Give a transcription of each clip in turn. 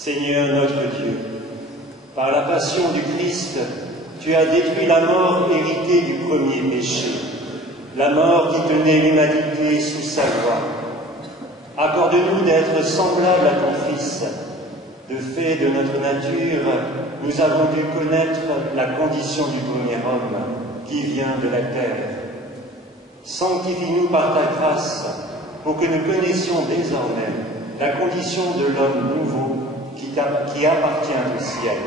Seigneur notre Dieu, par la passion du Christ, tu as détruit la mort héritée du premier péché, la mort qui tenait l'humanité sous sa loi. Accorde-nous d'être semblables à ton Fils. De fait de notre nature, nous avons dû connaître la condition du premier homme qui vient de la terre. Sanctifie-nous par ta grâce pour que nous connaissions désormais la condition de l'homme nouveau qui appartient au ciel,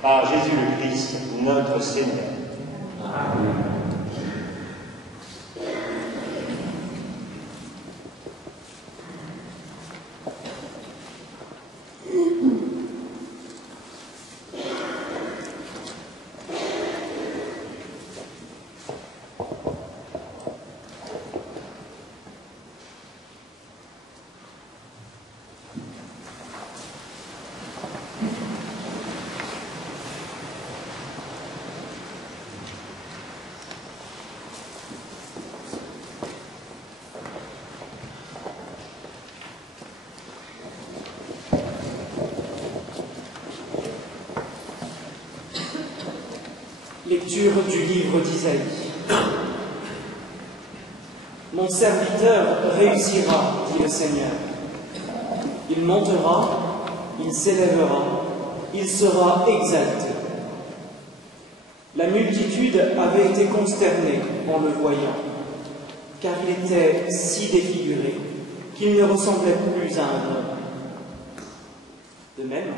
par Jésus le Christ, notre Seigneur. Amen. Lecture du livre d'Isaïe. Mon serviteur réussira, dit le Seigneur. Il montera, il s'élèvera, il sera exalté. La multitude avait été consternée en le voyant, car il était si défiguré qu'il ne ressemblait plus à un homme. De même,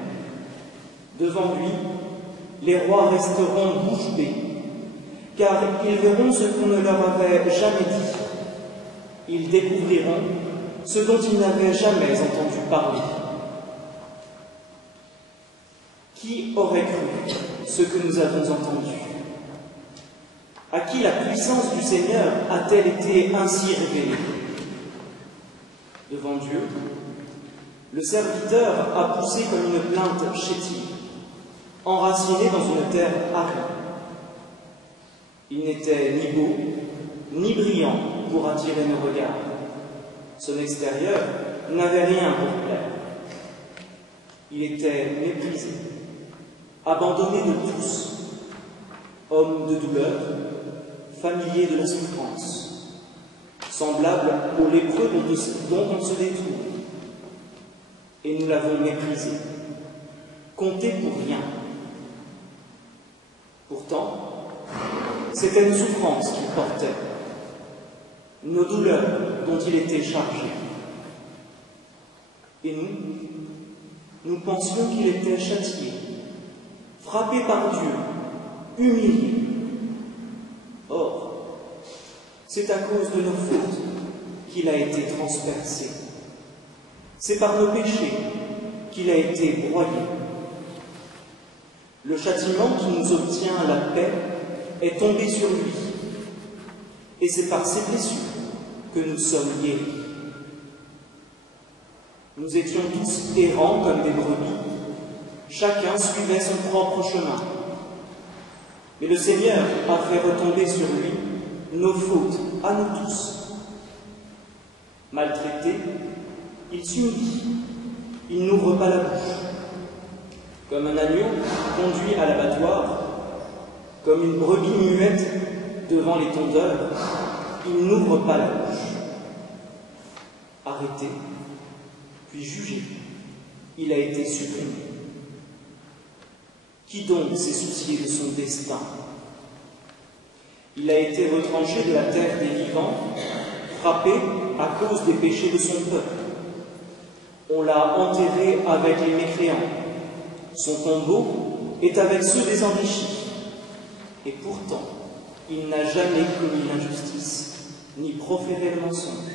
devant lui, les rois resteront bouche bée, car ils verront ce qu'on ne leur avait jamais dit. Ils découvriront ce dont ils n'avaient jamais entendu parler. Qui aurait cru ce que nous avons entendu? À qui la puissance du Seigneur a-t-elle été ainsi révélée? Devant Dieu, le serviteur a poussé comme une plainte chétive, enraciné dans une terre aride. Il n'était ni beau, ni brillant pour attirer nos regards. Son extérieur n'avait rien pour plaire. Il était méprisé, abandonné de tous, homme de douleur, familier de la souffrance, semblable aux lépreux dont on se détourne. Et nous l'avons méprisé, compté pour rien. Pourtant, c'était nos souffrances qu'il portait, nos douleurs dont il était chargé. Et nous pensions qu'il était châtié, frappé par Dieu, humilié. Or, c'est à cause de nos fautes qu'il a été transpercé. C'est par nos péchés qu'il a été broyé. Le châtiment qui nous obtient la paix est tombé sur lui, et c'est par ses blessures que nous sommes guéris. Nous étions tous errants comme des brebis, chacun suivait son propre chemin. Mais le Seigneur a fait retomber sur lui nos fautes à nous tous. Maltraité, il s'humilie, il n'ouvre pas la bouche. Comme un agneau conduit à l'abattoir, comme une brebis muette devant les tondeurs, il n'ouvre pas la bouche. Arrêté, puis jugé, il a été supprimé. Qui donc s'est soucié de son destin? Il a été retranché de la terre des vivants, frappé à cause des péchés de son peuple. On l'a enterré avec les mécréants. Son tombeau est avec ceux des enrichis. Et pourtant, il n'a jamais commis l'injustice, ni proféré le mensonge.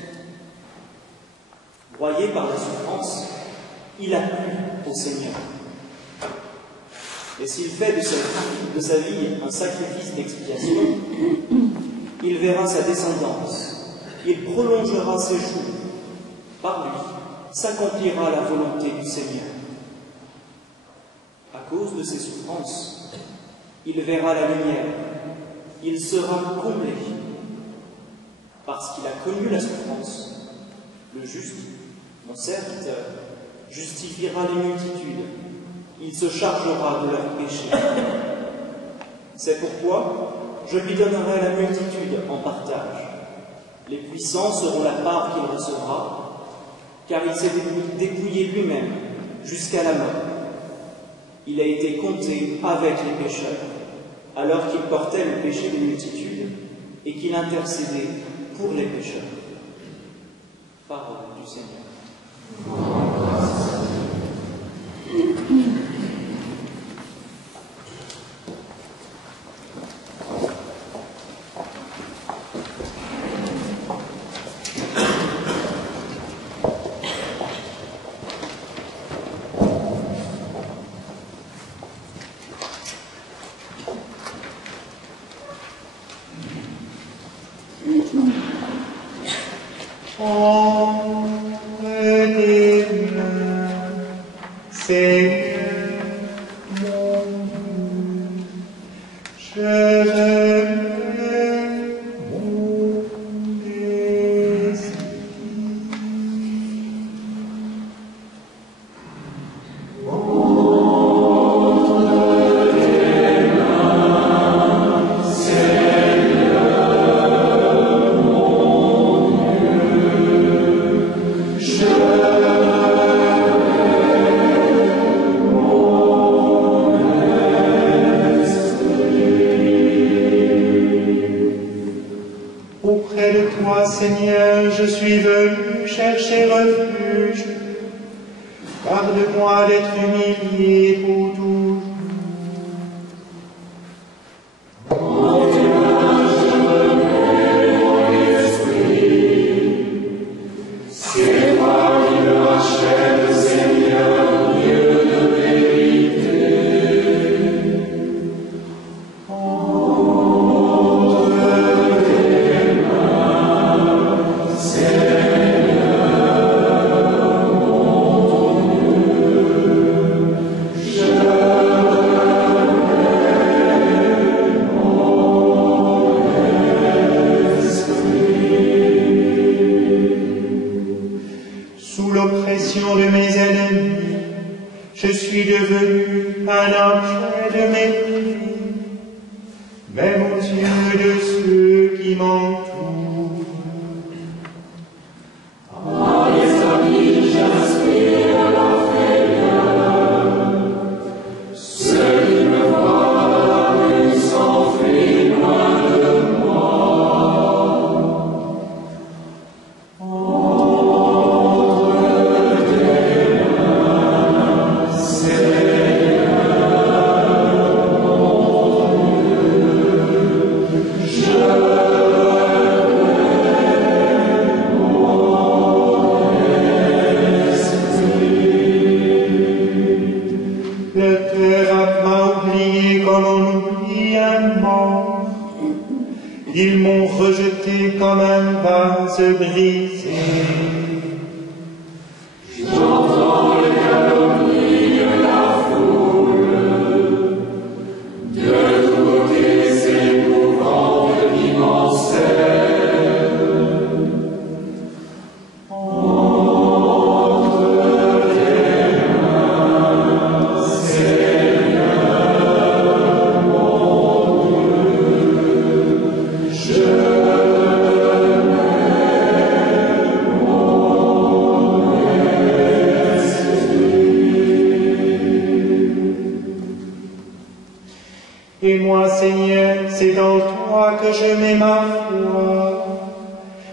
Broyé par la souffrance, il a plu au Seigneur. Et s'il fait de sa vie un sacrifice d'expiation, il verra sa descendance, il prolongera ses jours. Par lui s'accomplira la volonté du Seigneur. À cause de ses souffrances, il verra la lumière, il sera comblé. Parce qu'il a connu la souffrance, le juste, mon serviteur, justifiera les multitudes, il se chargera de leurs péchés. C'est pourquoi je lui donnerai la multitude en partage. Les puissants seront la part qu'il recevra, car il s'est dépouillé lui-même jusqu'à la mort. Il a été compté avec les pécheurs, alors qu'il portait le péché des multitudes et qu'il intercédait pour les pécheurs. Parole du Seigneur. Seigneur, je suis venu chercher refuge. Garde-moi d'être humilié pour toujours. De mes ennemis, je suis devenu un objet de mépris, mais mon Dieu de ceux qui m'entourent. À mes amis, j'inspire la frayeur. Ceux qui me voient ils s'enfuient loin de moi. Ils m'ont rejeté comme un vase brisé. J'entends les calomnies de la foule, de tous côtés épouvantes qui m'enseignent. Entre tes mains, Seigneur, et moi, Seigneur, c'est dans toi que je mets ma foi.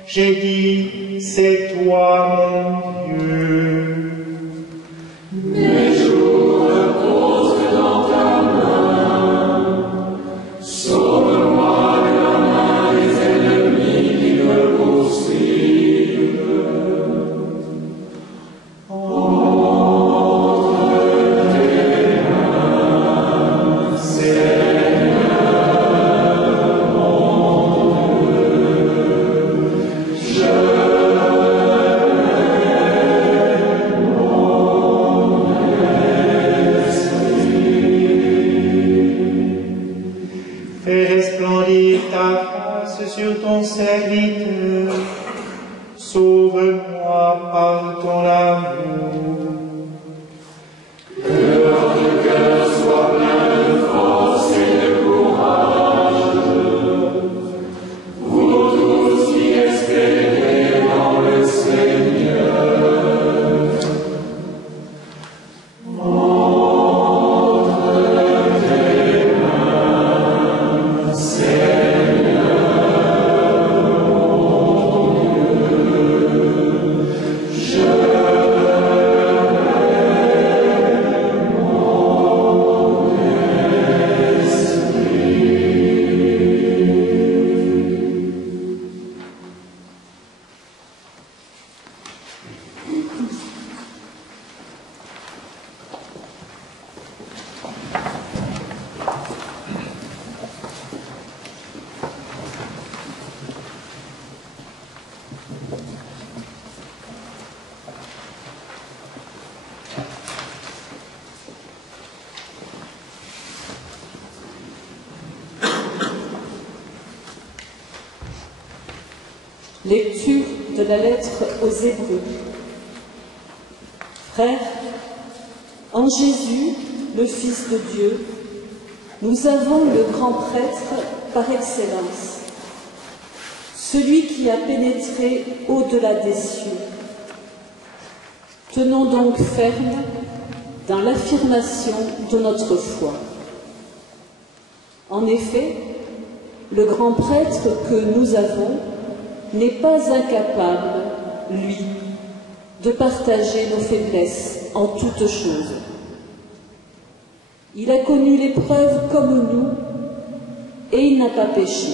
J'ai dit, c'est toi mon Dieu. Mes jours reposent dans ta main. Sauve-moi de la main des ennemis qui me poursuivent. Je Lecture de la lettre aux Hébreux. Frères, en Jésus, le Fils de Dieu, nous avons le grand prêtre par excellence, celui qui a pénétré au-delà des cieux. Tenons donc ferme dans l'affirmation de notre foi. En effet, le grand prêtre que nous avons n'est pas incapable, lui, de partager nos faiblesses en toutes choses. Il a connu l'épreuve comme nous et il n'a pas péché.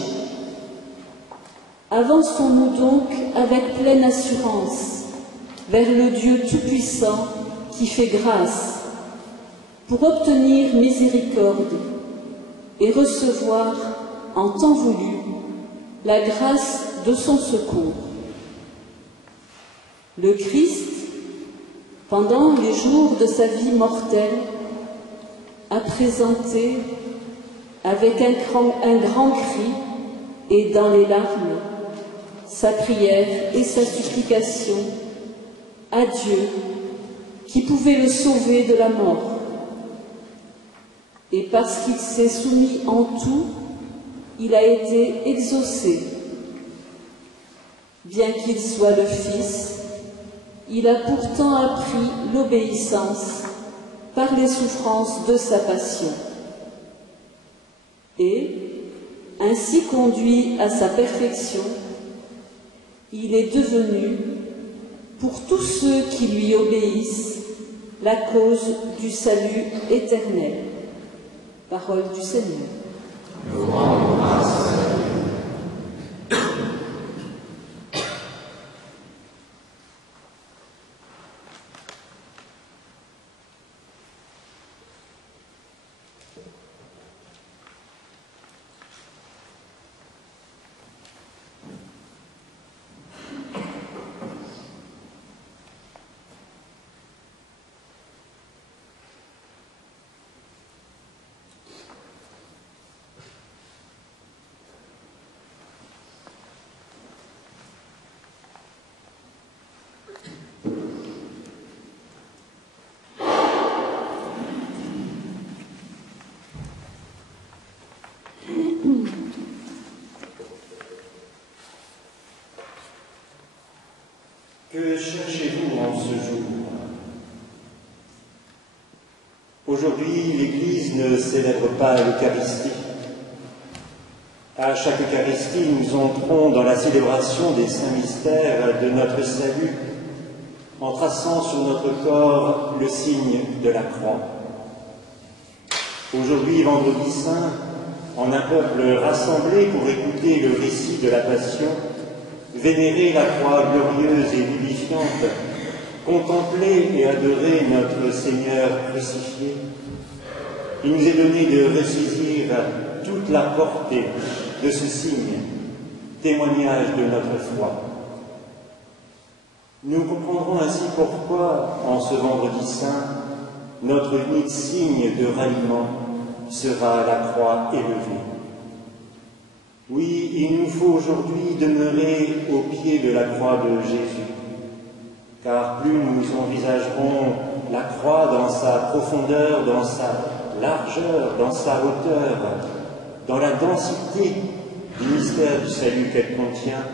Avançons-nous donc avec pleine assurance vers le Dieu Tout-Puissant qui fait grâce pour obtenir miséricorde et recevoir en temps voulu la grâce de son secours. Le Christ, pendant les jours de sa vie mortelle, a présenté avec un grand cri et dans les larmes sa prière et sa supplication à Dieu qui pouvait le sauver de la mort. Et parce qu'il s'est soumis en tout, il a été exaucé. Bien qu'il soit le Fils, il a pourtant appris l'obéissance par les souffrances de sa passion. Et, ainsi conduit à sa perfection, il est devenu, pour tous ceux qui lui obéissent, la cause du salut éternel. Parole du Seigneur. Nous rendons grâce à Dieu. Que cherchez-vous en ce jour? Aujourd'hui, l'Église ne célèbre pas l'Eucharistie. À chaque Eucharistie, nous entrons dans la célébration des saints mystères de notre salut, en traçant sur notre corps le signe de la croix. Aujourd'hui, vendredi saint, en un peuple rassemblé pour écouter le récit de la Passion, vénérer la croix glorieuse et vivifiante, contempler et adorer notre Seigneur crucifié, il nous est donné de ressaisir toute la portée de ce signe, témoignage de notre foi. Nous comprendrons ainsi pourquoi, en ce vendredi saint, notre unique signe de ralliement sera la croix élevée. Oui, il nous faut aujourd'hui demeurer au pied de la croix de Jésus, car plus nous envisagerons la croix dans sa profondeur, dans sa largeur, dans sa hauteur, dans la densité du mystère du salut qu'elle contient,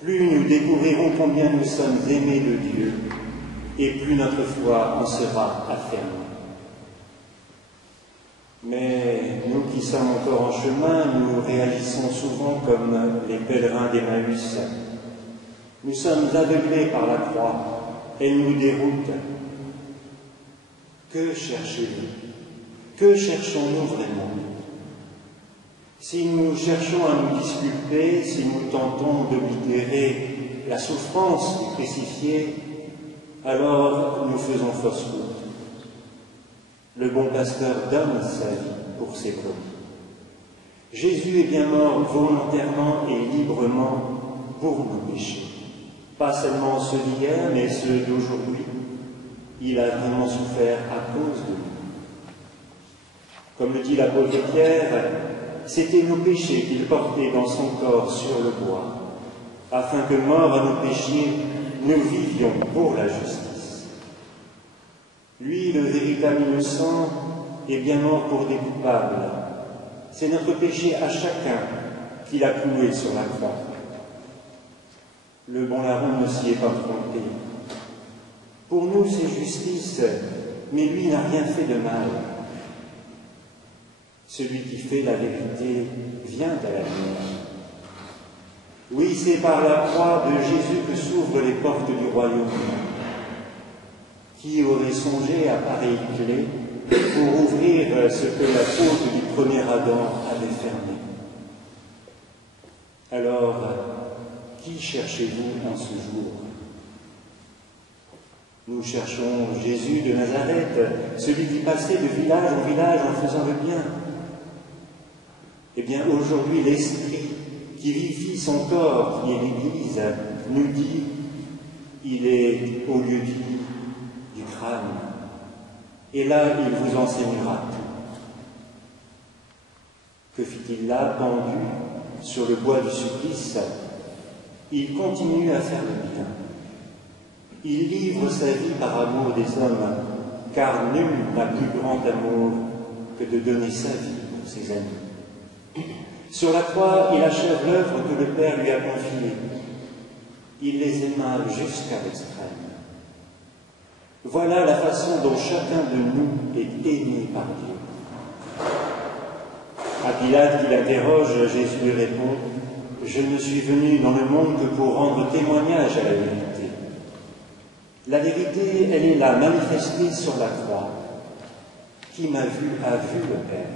plus nous découvrirons combien nous sommes aimés de Dieu, et plus notre foi en sera affermie. Mais nous qui sommes encore en chemin, nous réagissons souvent comme les pèlerins d'Emmaüs. Nous sommes aveuglés par la croix, elle nous déroute. Que cherchez-vous? Que cherchons-nous vraiment? Si nous cherchons à nous disculper, si nous tentons d'oblitérer la souffrance du crucifié, alors nous faisons fausse route. Le bon pasteur donne sa vie pour ses brebis. Jésus est bien mort volontairement et librement pour nos péchés. Pas seulement ceux d'hier, mais ceux d'aujourd'hui. Il a vraiment souffert à cause de nous. Comme le dit l'apôtre Pierre, c'était nos péchés qu'il portait dans son corps sur le bois, afin que, morts à nos péchés, nous vivions pour la justice. Lui, le véritable innocent, est bien mort pour des coupables. C'est notre péché à chacun qu'il a cloué sur la croix. Le bon larron ne s'y est pas trompé. Pour nous, c'est justice, mais lui n'a rien fait de mal. Celui qui fait la vérité vient à la lumière. Oui, c'est par la croix de Jésus que s'ouvrent les portes du royaume. Qui aurait songé à pareille clé pour ouvrir ce que la faute du premier Adam avait fermé? Alors, qui cherchez-vous en ce jour? Nous cherchons Jésus de Nazareth, celui qui passait de village en village en faisant le bien. Eh bien, aujourd'hui, l'Esprit qui vivifie son corps, qui est l'Église, nous dit, il est au lieu du crâne. Et là, il vous enseignera tout. Que fit-il là, pendu sur le bois du supplice? Il continue à faire le bien. Il livre sa vie par amour des hommes, car nul n'a plus grand amour que de donner sa vie pour ses amis. Sur la croix, il achève l'œuvre que le Père lui a confiée. Il les aima jusqu'à l'extrême. Voilà la façon dont chacun de nous est aimé par Dieu. À Pilate, qui l'interroge, Jésus lui répond, « Je ne suis venu dans le monde que pour rendre témoignage à la vérité. » La vérité, elle est là, manifestée sur la croix. Qui m'a vu a vu le Père.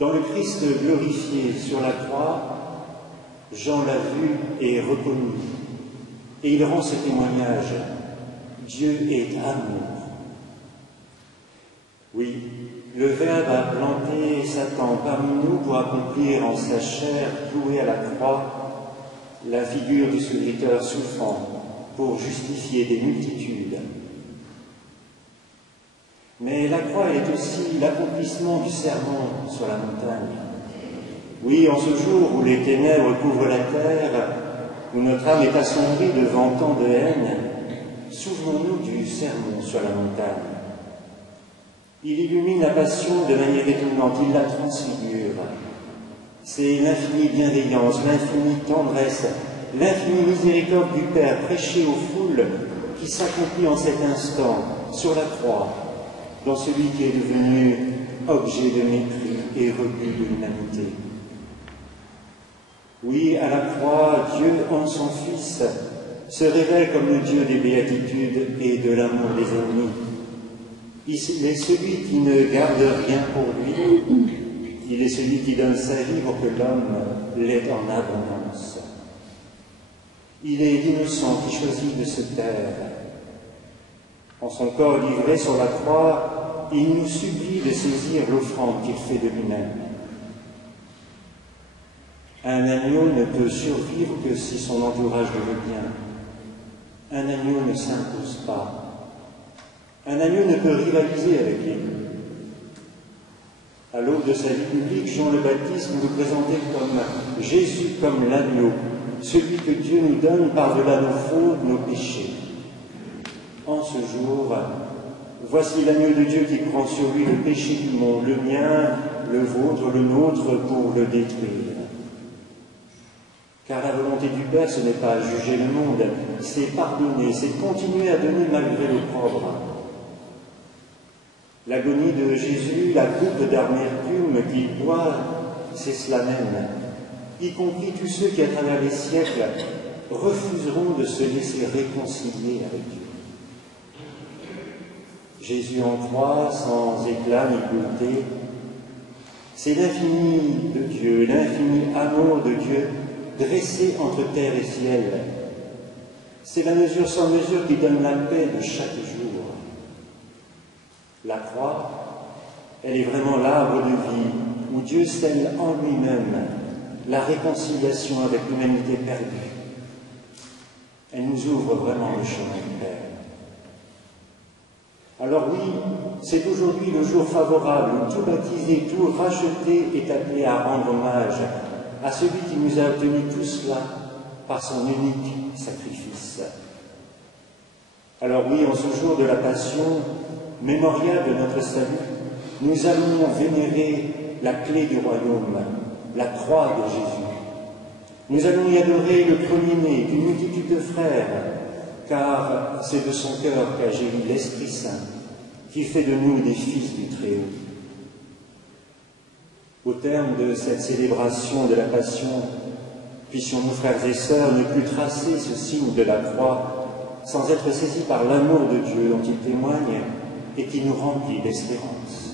Dans le Christ glorifié sur la croix, Jean l'a vu et reconnu. Et il rend ce témoignage. Dieu est amour. Oui, le Verbe a planté Satan parmi nous pour accomplir en sa chair, clouée à la croix, la figure du serviteur souffrant pour justifier des multitudes. Mais la croix est aussi l'accomplissement du serment sur la montagne. Oui, en ce jour où les ténèbres couvrent la terre, où notre âme est assombrie devant tant de haine, souvenons-nous du sermon sur la montagne. Il illumine la passion de manière étonnante, il la transfigure. C'est l'infinie bienveillance, l'infinie tendresse, l'infinie miséricorde du Père prêchée aux foules qui s'accomplit en cet instant sur la croix, dans celui qui est devenu objet de mépris et rebut de l'humanité. Oui, à la croix, Dieu en son Fils se révèle comme le Dieu des béatitudes et de l'amour des ennemis. Il est celui qui ne garde rien pour lui. Il est celui qui donne sa vie pour que l'homme l'ait en abondance. Il est l'innocent qui choisit de se taire. En son corps livré sur la croix, il nous supplie de saisir l'offrande qu'il fait de lui-même. Un agneau ne peut survivre que si son entourage le veut bien. Un agneau ne s'impose pas. Un agneau ne peut rivaliser avec lui. À l'aube de sa vie publique, Jean le Baptiste nous présentait comme Jésus comme l'agneau, celui que Dieu nous donne par-delà nos fautes, nos péchés. En ce jour, voici l'agneau de Dieu qui prend sur lui le péché du monde, le mien, le vôtre, le nôtre, pour le détruire. Car la volonté du Père, ce n'est pas juger le monde, c'est pardonner, c'est continuer à donner malgré l'opprobre. L'agonie de Jésus, la coupe d'amertume qu'il boit, c'est cela même. Y compris tous ceux qui, à travers les siècles, refuseront de se laisser réconcilier avec Dieu. Jésus en croix, sans éclat ni beauté, c'est l'infini de Dieu, l'infini amour de Dieu, dressé entre terre et ciel. C'est la mesure sans mesure qui donne la paix de chaque jour. La croix, elle est vraiment l'arbre de vie où Dieu scelle en lui-même la réconciliation avec l'humanité perdue. Elle nous ouvre vraiment le chemin du Père. Alors oui, c'est aujourd'hui le jour favorable où tout baptisé, tout racheté est appelé à rendre hommage à celui qui nous a obtenu tout cela par son unique sacrifice. Alors oui, en ce jour de la Passion, mémorial de notre salut, nous allons vénérer la clé du royaume, la croix de Jésus. Nous allons y adorer le premier-né d'une multitude de frères, car c'est de son cœur qu'a jailli l'Esprit Saint, qui fait de nous des fils du Très-Haut. Au terme de cette célébration de la Passion, puissions-nous, frères et sœurs, ne plus tracer ce signe de la croix sans être saisis par l'amour de Dieu dont il témoigne et qui nous remplit d'espérance.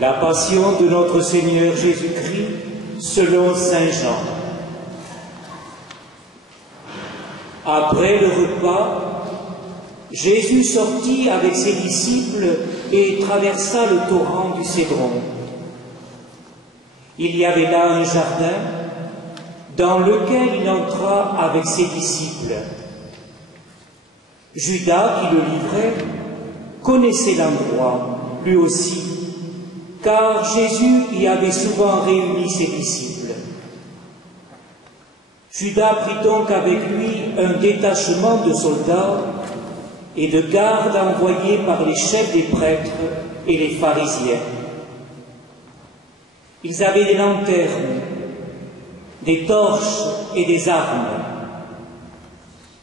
La passion de notre Seigneur Jésus-Christ selon saint Jean. Après le repas, Jésus sortit avec ses disciples et traversa le torrent du Cédron. Il y avait là un jardin dans lequel il entra avec ses disciples. Judas, qui le livrait, connaissait l'endroit, lui aussi, car Jésus y avait souvent réuni ses disciples. Judas prit donc avec lui un détachement de soldats et de gardes envoyés par les chefs des prêtres et les pharisiens. Ils avaient des lanternes, des torches et des armes.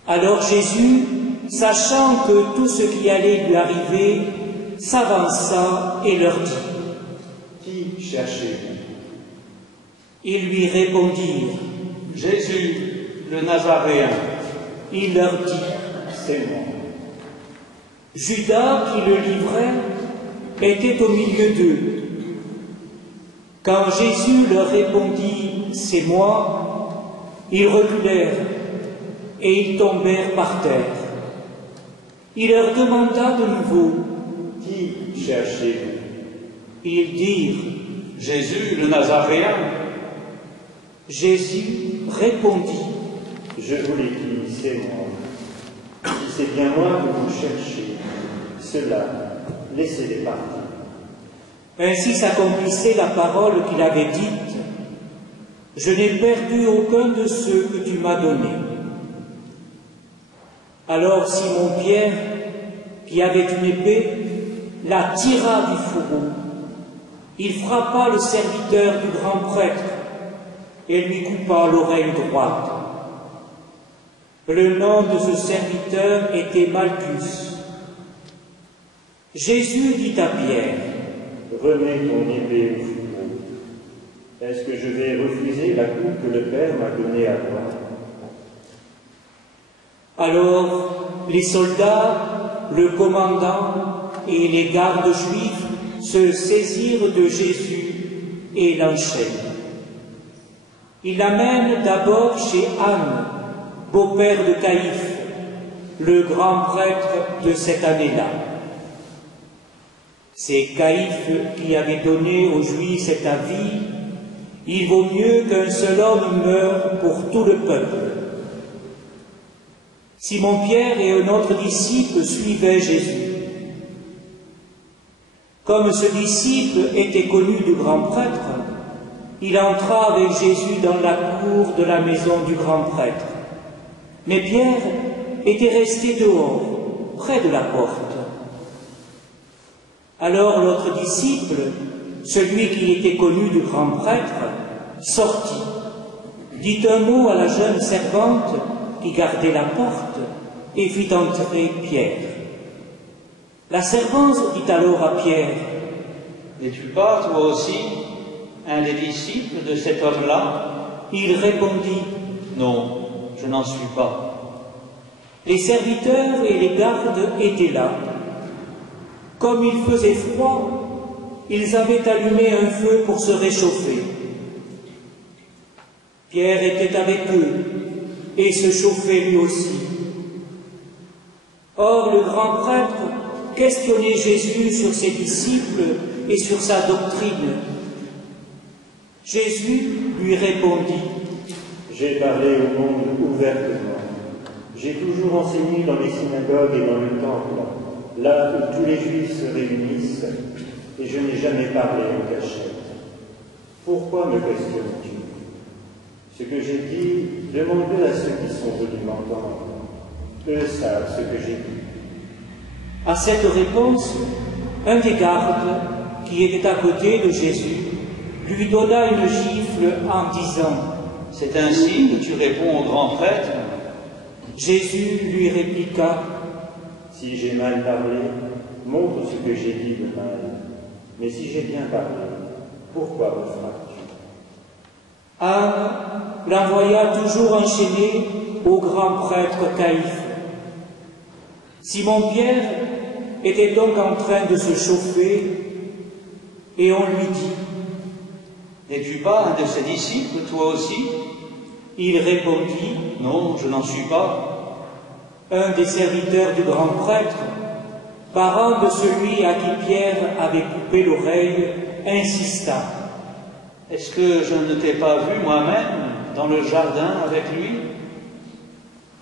Alors Jésus, sachant que tout ce qui allait lui arriver, s'avança et leur dit: Qui cherchez-vous? Ils lui répondirent: Jésus, le Nazaréen. Il leur dit: C'est moi. Judas, qui le livrait, était au milieu d'eux. Quand Jésus leur répondit: C'est moi, ils reculèrent et ils tombèrent par terre. Il leur demanda de nouveau: Qui cherchez-vous? Ils dirent: Jésus, le Nazaréen. Jésus répondit: Je vous l'ai dit, c'est moi. Si c'est bien moi que vous cherchez, cela, laissez-les partir. Ainsi s'accomplissait la parole qu'il avait dite: Je n'ai perdu aucun de ceux que tu m'as donnés. Alors Simon-Pierre, qui avait une épée, la tira du fourreau. Il frappa le serviteur du grand prêtre et lui coupa l'oreille droite. Le nom de ce serviteur était Malchus. Jésus dit à Pierre: Remets ton épée au fourreau. Est-ce que je vais refuser la coupe que le Père m'a donnée à boire? Alors les soldats, le commandant et les gardes juifs se saisirent de Jésus et l'enchaînent. Ils l'amènent d'abord chez Anne, beau-père de Caïphe, le grand prêtre de cette année-là. C'est Caïphe qui avait donné aux Juifs cet avis: il vaut mieux qu'un seul homme meure pour tout le peuple. Simon-Pierre et un autre disciple suivaient Jésus. Comme ce disciple était connu du grand prêtre, il entra avec Jésus dans la cour de la maison du grand prêtre. Mais Pierre était resté dehors, près de la porte. Alors l'autre disciple, celui qui était connu du grand prêtre, sortit, dit un mot à la jeune servante qui gardait la porte et fit entrer Pierre. La servante dit alors à Pierre: N'es-tu pas, toi aussi, un des disciples de cet homme-là? Il répondit: Non, je n'en suis pas. Les serviteurs et les gardes étaient là. Comme il faisait froid, ils avaient allumé un feu pour se réchauffer. Pierre était avec eux et se chauffait lui aussi. Or, le grand prêtre questionnait Jésus sur ses disciples et sur sa doctrine. Jésus lui répondit: J'ai parlé au monde ouvertement. J'ai toujours enseigné dans les synagogues et dans le temple, là où tous les Juifs se réunissent, et je n'ai jamais parlé en cachette. Pourquoi me questionnes-tu? Ce que j'ai dit, demande-le à ceux qui sont venus m'entendre. Eux savent ce que j'ai dit. À cette réponse, un des gardes, qui était à côté de Jésus, lui donna une gifle en disant: C'est ainsi que tu réponds au grand prêtre? Jésus lui répliqua: Si j'ai mal parlé, montre ce que j'ai dit de mal. Mais si j'ai bien parlé, pourquoi me frappes-tu? Anne l'envoya toujours enchaîné au grand prêtre Caïphe. Simon-Pierre était donc en train de se chauffer, et on lui dit: N'es-tu pas un de ses disciples, toi aussi? Il répondit: Non, je n'en suis pas. Un des serviteurs du grand prêtre, parent de celui à qui Pierre avait coupé l'oreille, insista: Est-ce que je ne t'ai pas vu moi-même dans le jardin avec lui?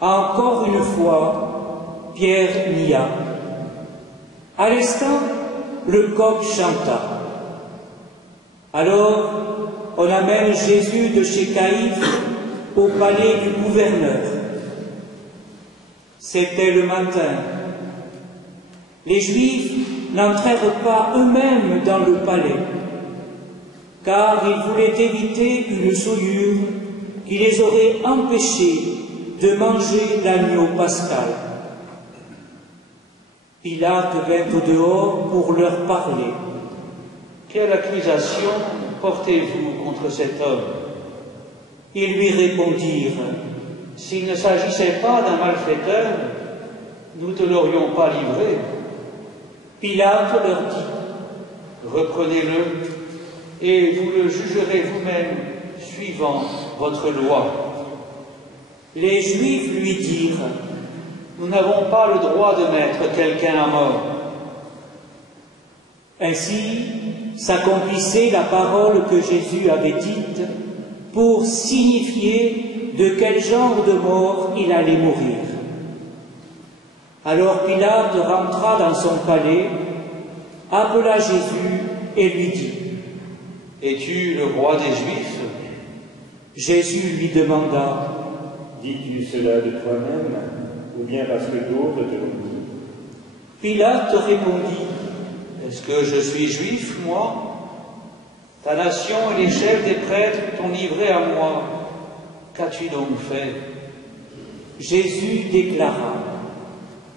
Encore une fois, Pierre nia. À l'instant, le coq chanta. Alors, on amène Jésus de chez Caïphe au palais du gouverneur. C'était le matin. Les Juifs n'entrèrent pas eux-mêmes dans le palais, car ils voulaient éviter une souillure qui les aurait empêchés de manger l'agneau pascal. Pilate vint au dehors pour leur parler. Quelle accusation portez-vous contre cet homme? Ils lui répondirent: S'il ne s'agissait pas d'un malfaiteur, nous ne te l'aurions pas livré. Pilate leur dit: Reprenez-le et vous le jugerez vous-même suivant votre loi. Les Juifs lui dirent: Nous n'avons pas le droit de mettre quelqu'un à mort. Ainsi s'accomplissait la parole que Jésus avait dite pour signifier de quel genre de mort il allait mourir. Alors Pilate rentra dans son palais, appela Jésus et lui dit: Es-tu le roi des Juifs? Jésus lui demanda: Dis-tu cela de toi-même, ou bien parce que d'autres te l'ont dit? Pilate répondit: Est-ce que je suis juif, moi? Ta nation et les chefs des prêtres t'ont livré à moi. Qu'as-tu donc fait? Jésus déclara: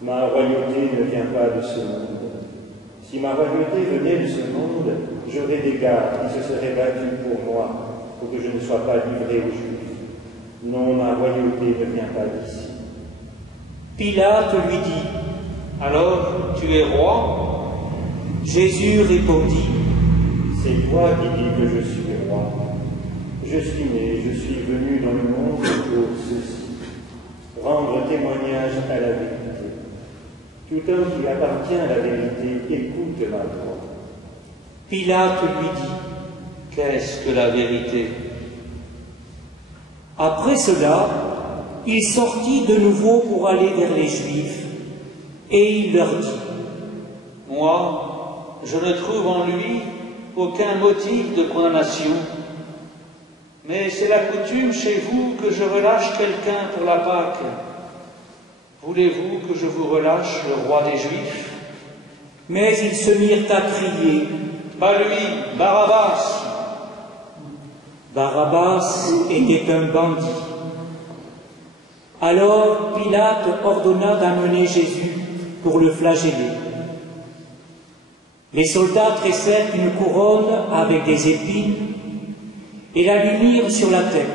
Ma royauté ne vient pas de ce monde. Si ma royauté venait de ce monde, j'aurais des gardes qui se seraient battus pour moi, pour que je ne sois pas livré aux Juifs. Non, ma royauté ne vient pas d'ici. Pilate lui dit: Alors, tu es roi? Jésus répondit: C'est toi qui dis que je suis roi. Je suis né, je suis venu dans le monde pour ceci, rendre témoignage à la vérité. Tout homme qui appartient à la vérité écoute ma voix. Pilate lui dit: Qu'est-ce que la vérité? Après cela, il sortit de nouveau pour aller vers les Juifs, et il leur dit: Moi, je ne trouve en lui aucun motif de condamnation. Mais c'est la coutume chez vous que je relâche quelqu'un pour la Pâque. Voulez-vous que je vous relâche le roi des Juifs? Mais ils se mirent à crier: Pas lui, Barabbas! Barabbas était un bandit. Alors Pilate ordonna d'amener Jésus pour le flageller. Les soldats tressèrent une couronne avec des épines et la lui mirent sur la tête.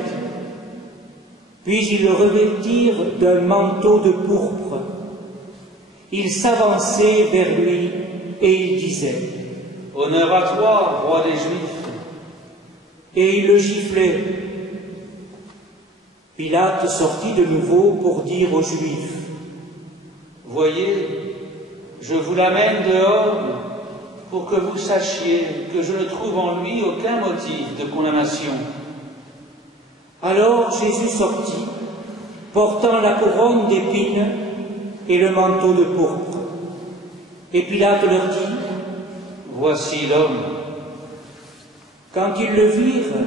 Puis ils le revêtirent d'un manteau de pourpre. Ils s'avançaient vers lui et ils disaient « Honneur à toi, roi des Juifs !» Et ils le giflaient. Pilate sortit de nouveau pour dire aux Juifs « Voyez, je vous l'amène dehors pour que vous sachiez que je ne trouve en lui aucun motif de condamnation. » Alors Jésus sortit, portant la couronne d'épines et le manteau de pourpre. Et Pilate leur dit « Voici l'homme. » Quand ils le virent,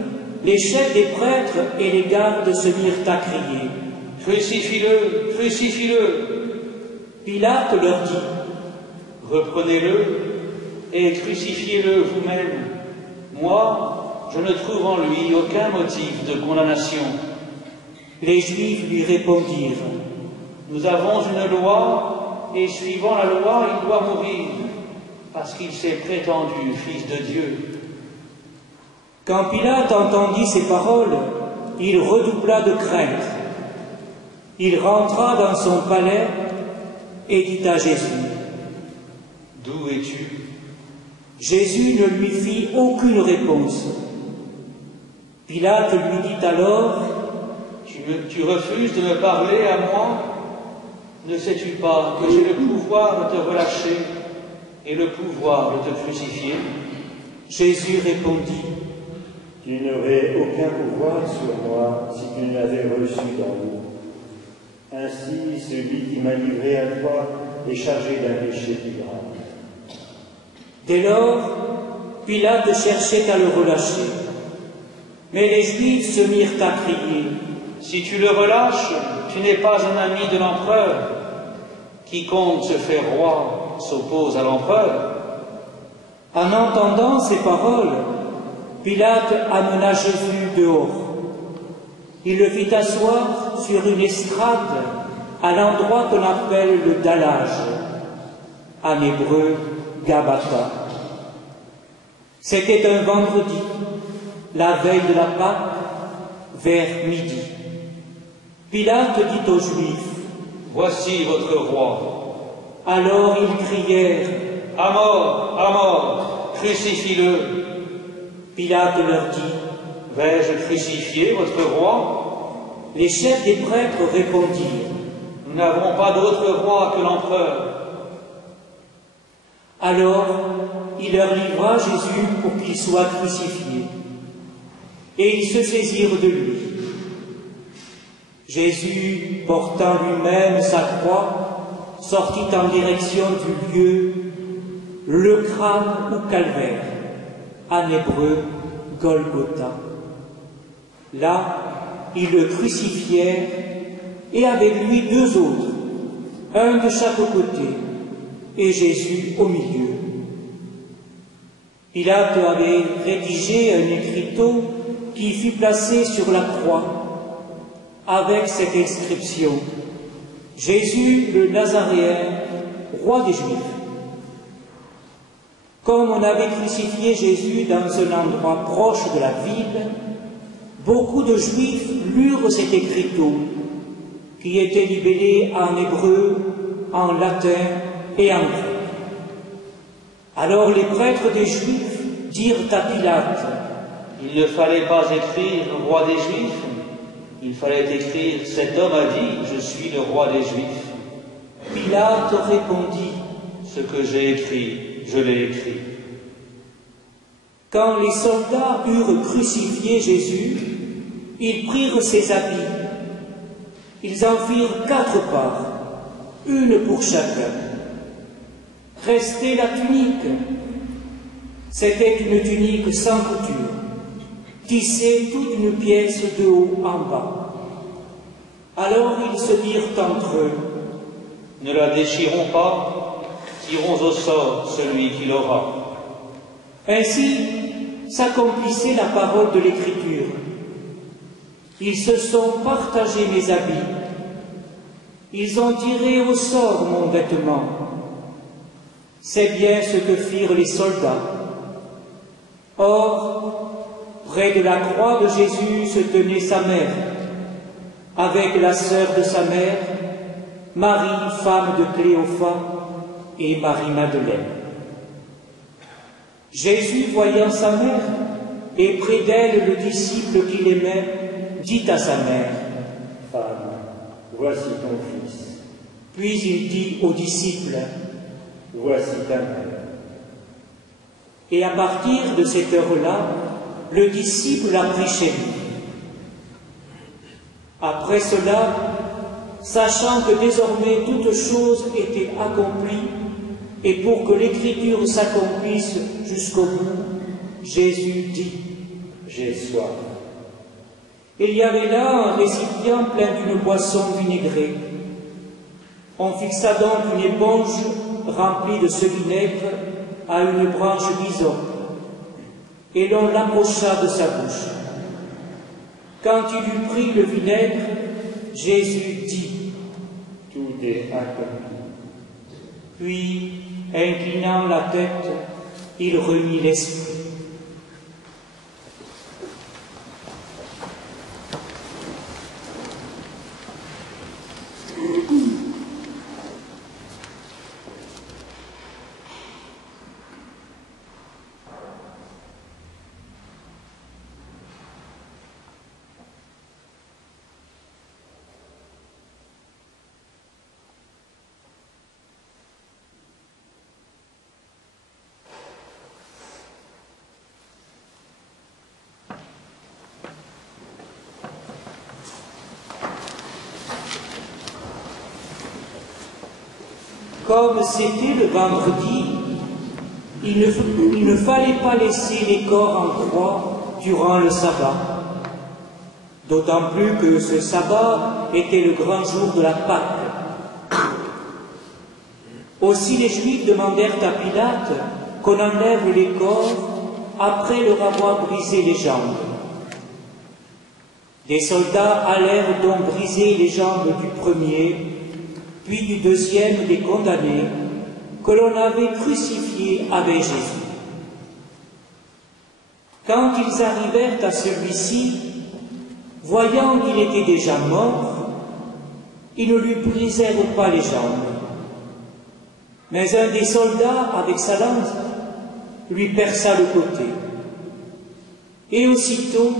les chefs des prêtres et les gardes se mirent à crier « Crucifie-le, crucifie-le » Pilate leur dit « Reprenez-le et crucifiez-le vous-même. Moi, je ne trouve en lui aucun motif de condamnation. » Les Juifs lui répondirent « Nous avons une loi, et suivant la loi, il doit mourir, parce qu'il s'est prétendu fils de Dieu. » Quand Pilate entendit ces paroles, il redoubla de crainte. Il rentra dans son palais et dit à Jésus « D'où es-tu » Jésus ne lui fit aucune réponse. Pilate lui dit alors « Tu refuses de me parler à moi? Ne sais-tu pas que j'ai le pouvoir de te relâcher et le pouvoir de te crucifier ?» Jésus répondit « Tu n'aurais aucun pouvoir sur moi si tu ne l'avais reçu d'en haut. Ainsi, celui qui m'a livré à toi est chargé d'un péché plus grave. » Dès lors, Pilate cherchait à le relâcher. Mais les Juifs se mirent à crier « Si tu le relâches, tu n'es pas un ami de l'empereur. Quiconque se fait roi s'oppose à l'empereur. » En entendant ces paroles, Pilate amena Jésus dehors. Il le fit asseoir sur une estrade à l'endroit qu'on appelle le dallage, en hébreu Gabata. C'était un vendredi, la veille de la Pâque, vers midi. Pilate dit aux Juifs « Voici votre roi. » Alors ils crièrent « À mort, crucifie-le » Pilate leur dit « Vais-je crucifier votre roi ?» Les chefs des prêtres répondirent « Nous n'avons pas d'autre roi que l'empereur. » Alors il leur livra Jésus pour qu'il soit crucifié. Et ils se saisirent de lui. Jésus, portant lui-même sa croix, sortit en direction du lieu, le crâne ou calvaire, en hébreu Golgotha. Là, ils le crucifièrent, et avec lui deux autres, un de chaque côté, et Jésus au milieu. Pilate avait rédigé un écriteau qui fut placé sur la croix, avec cette inscription « Jésus le Nazaréen, roi des Juifs ». Comme on avait crucifié Jésus dans un endroit proche de la ville, beaucoup de Juifs lurent cet écriteau, qui était libellé en hébreu, en latin et en grec. Alors les prêtres des Juifs dirent à Pilate « Il ne fallait pas écrire « roi des Juifs », il fallait écrire « cet homme a dit, je suis le roi des Juifs ». Pilate répondit « Ce que j'ai écrit, je l'ai écrit. » Quand les soldats eurent crucifié Jésus, ils prirent ses habits. Ils en firent 4 parts, une pour chacun. Restait la tunique. C'était une tunique sans couture, tissée toute une pièce de haut en bas. Alors ils se dirent entre eux, « Ne la déchirons pas, tirons au sort celui qui l'aura. » Ainsi s'accomplissait la parole de l'Écriture. Ils se sont partagés mes habits. Ils ont tiré au sort mon vêtement. C'est bien ce que firent les soldats. Or, près de la croix de Jésus se tenait sa mère. avec la sœur de sa mère, Marie, femme de Cléophas, et Marie-Madeleine. Jésus, voyant sa mère, et près d'elle le disciple qu'il aimait, dit à sa mère, « Femme, voici ton fils. » Puis il dit aux disciples, « Voici ta mère. » Et à partir de cette heure-là, le disciple l'a pris chez lui. Après cela, sachant que désormais toutes choses étaient accomplies, et pour que l'Écriture s'accomplisse jusqu'au bout, Jésus dit, « J'ai soif. » Il y avait là un récipient plein d'une boisson vinaigrée. On fixa donc une éponge remplie de ce vinaigre à une branche d'hysope, et l'on l'approcha de sa bouche. Quand il eut pris le vinaigre, Jésus dit, « Tout est accompli. » Puis, inclinant la tête, il remit l'esprit. Comme c'était le vendredi, il ne fallait pas laisser les corps en croix durant le sabbat, d'autant plus que ce sabbat était le grand jour de la Pâque. Aussi les Juifs demandèrent à Pilate qu'on enlève les corps après leur avoir brisé les jambes. Des soldats allèrent donc briser les jambes du premier, puis du deuxième des condamnés, que l'on avait crucifié avec Jésus. Quand ils arrivèrent à celui-ci, voyant qu'il était déjà mort, ils ne lui brisèrent pas les jambes. Mais un des soldats, avec sa lance, lui perça le côté. Et aussitôt,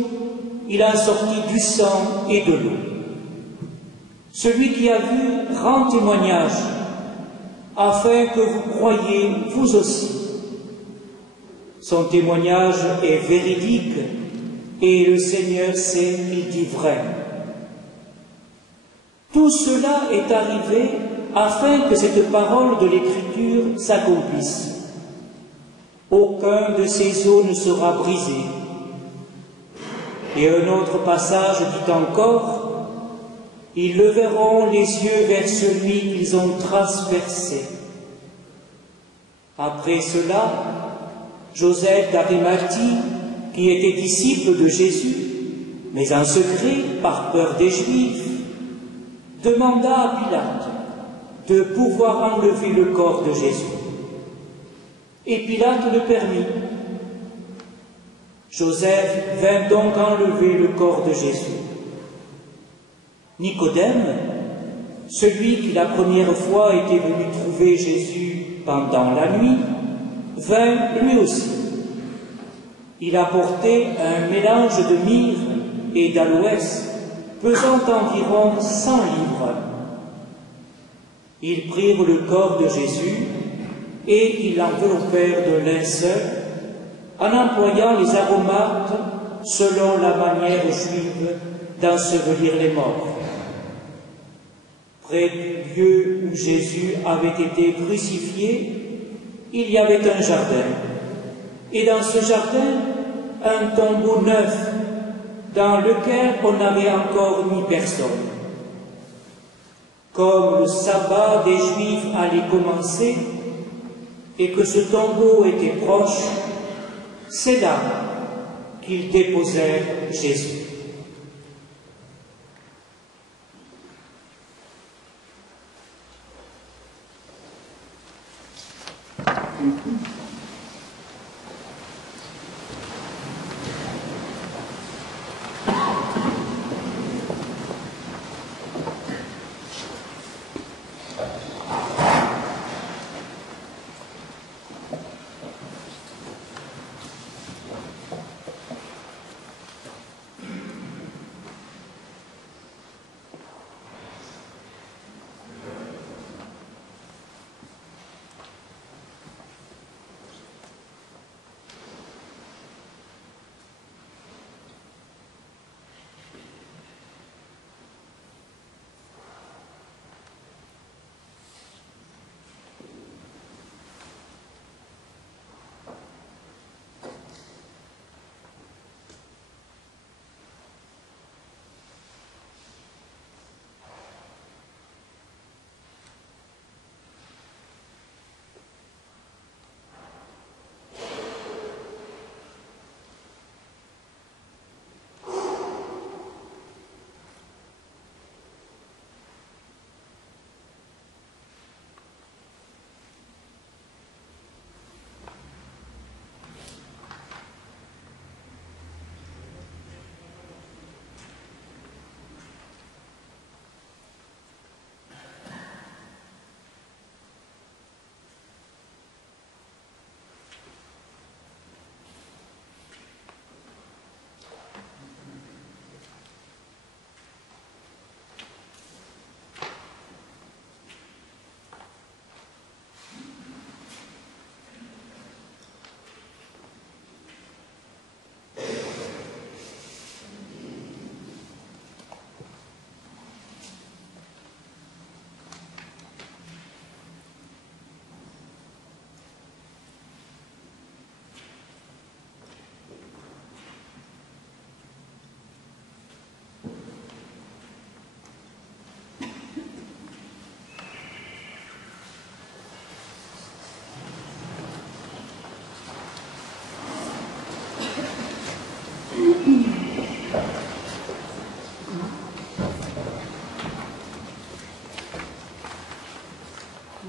il en sortit du sang et de l'eau. Celui qui a vu rend témoignage, afin que vous croyiez vous aussi. Son témoignage est véridique, et le Seigneur sait qu'il dit vrai. Tout cela est arrivé afin que cette parole de l'Écriture s'accomplisse. Aucun de ces os ne sera brisé. Et un autre passage dit encore, ils leveront les yeux vers celui qu'ils ont transpercé. Après cela, Joseph d'Arimathie, qui était disciple de Jésus, mais en secret par peur des Juifs, demanda à Pilate de pouvoir enlever le corps de Jésus. Et Pilate le permit. Joseph vint donc enlever le corps de Jésus. Nicodème, celui qui la première fois était venu trouver Jésus pendant la nuit, vint lui aussi. Il apportait un mélange de myrrhe et d'aloès pesant environ 100 livres. Ils prirent le corps de Jésus et ils l'enveloppèrent de linceul en employant les aromates selon la manière juive d'ensevelir les morts. Près du lieu où Jésus avait été crucifié, il y avait un jardin. Et dans ce jardin, un tombeau neuf, dans lequel on n'avait encore mis personne. Comme le sabbat des Juifs allait commencer, et que ce tombeau était proche, c'est là qu'ils déposèrent Jésus.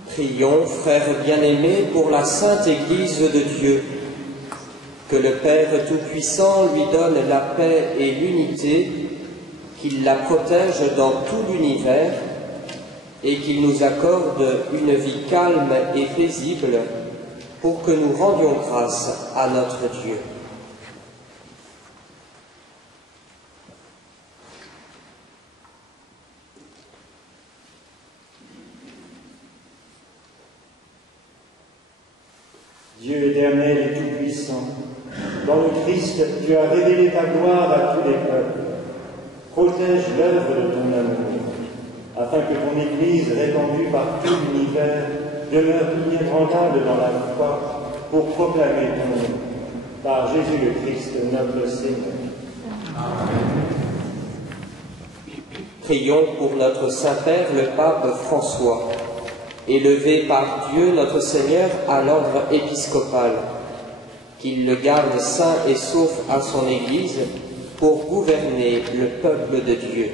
Prions, frères bien-aimés, pour la Sainte Église de Dieu. Que le Père Tout-Puissant lui donne la paix et l'unité, qu'il la protège dans tout l'univers et qu'il nous accorde une vie calme et paisible pour que nous rendions grâce à notre Dieu. Dieu éternel et tout-puissant, dans le Christ, tu as révélé ta gloire à tous les peuples. Protège l'œuvre de ton amour, afin que ton Église, répandue par tout l'univers, demeure inébranlable dans la foi pour proclamer ton nom. Par Jésus le Christ, notre Seigneur. Amen. Prions pour notre Saint-Père, le Pape François, élevé par Dieu notre Seigneur à l'ordre épiscopal, qu'il le garde saint et sauf à son Église pour gouverner le peuple de Dieu.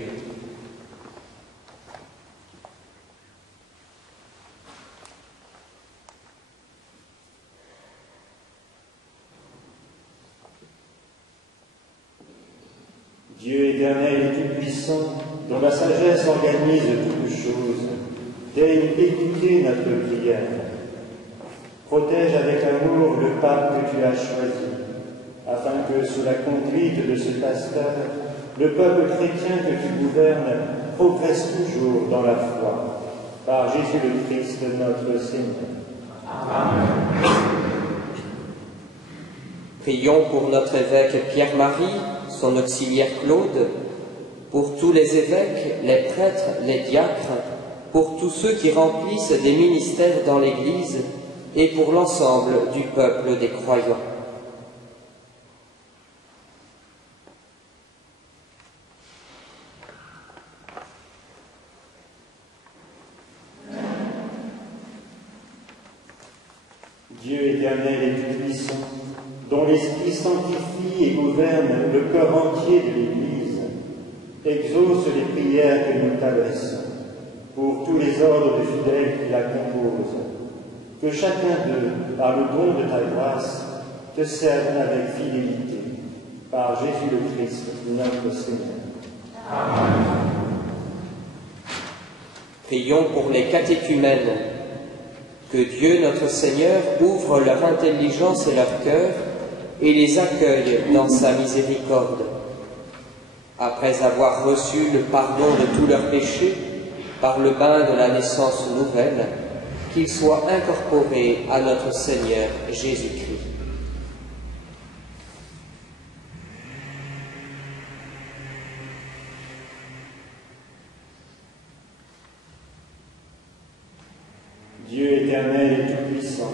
Dieu éternel et tout-puissant, dont la sagesse organise toutes choses, daigne écouter notre prière. Protège avec amour le pape que tu as choisi, afin que, sous la conduite de ce pasteur, le peuple chrétien que tu gouvernes progresse toujours dans la foi. Par Jésus le Christ, notre Seigneur. Amen. Prions pour notre évêque Pierre-Marie, son auxiliaire Claude, pour tous les évêques, les prêtres, les diacres, pour tous ceux qui remplissent des ministères dans l'Église et pour l'ensemble du peuple des croyants. Dieu éternel et tout-puissant, dont l'Esprit sanctifie et gouverne le cœur entier de l'Église, exauce les prières que nous t'adressons pour tous les ordres de fidèles qui la composent. Que chacun d'eux, par le don de ta grâce, te serve avec fidélité. Par Jésus le Christ, notre Seigneur. Amen. Prions pour les catéchumènes. Que Dieu, notre Seigneur, ouvre leur intelligence et leur cœur et les accueille dans sa miséricorde. Après avoir reçu le pardon de tous leurs péchés, par le bain de la naissance nouvelle, qu'ils soient incorporés à notre Seigneur Jésus-Christ. Dieu éternel et tout-puissant,